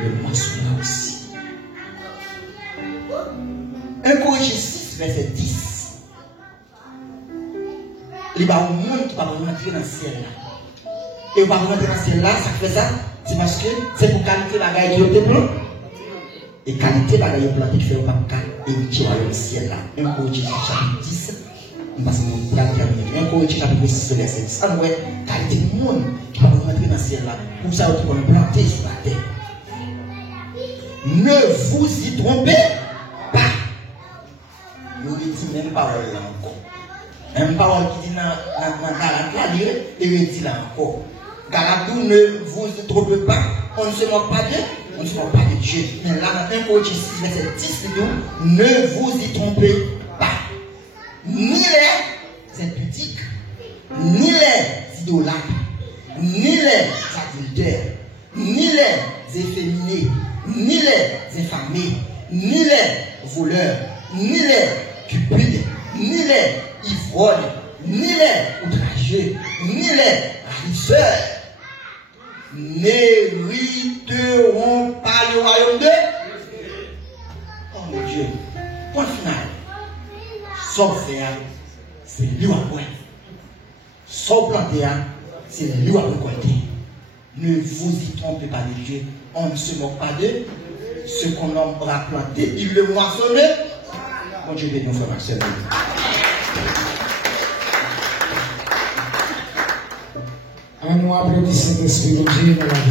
le moissonnera aussi. 1 Corinthiens 6, verset 10. Il y a un monde qui va rentrer dans le ciel là. Et on va rentrer dans le ciel là, ça fait ça, c'est parce que c'est pour qualité la gaille qui est blanc. Et qualité la gaille plantée qui fait pas et qui va dans le ciel là. 1 Corinthiens chapitre 10, parce que nous allons terminer. 1 Corinthiens chapitre 6, verset 10. Ça nous est qualité du monde qui va rentrer dans le ciel là. Pour ça, on va planter sur la terre. Ne vous y trompez pas. Nous ne disons même parole là encore. Même parole qui dit dans Galate là, il dit là encore. Galate, ne vous y trompez pas. On ne se moque pas de Dieu. On ne se moque pas de Dieu. Mais là, dans 1 Corinthiens 6, verset 10, ne vous y trompez pas. Ni les impudiques, ni les idolâtres, ni les adultères, ni les efféminés, ni les infamés, ni les voleurs, ni les cupides, ni les ivrognes, ni les outrageux, ni les ravisseurs n'hériteront pas le royaume de Dieu. Oh mon Dieu. Point final. Sauf faire, c'est lui à quoi. Sauf planter, c'est lui à récolter. Ne vous y trompez pas de Dieu. On ne se moque pas de ce qu'on aura planté. Il le moissonne. Mon Dieu bénisse nos frères et sœurs. Un nous applaudissons l'Esprit de Dieu dans la vie de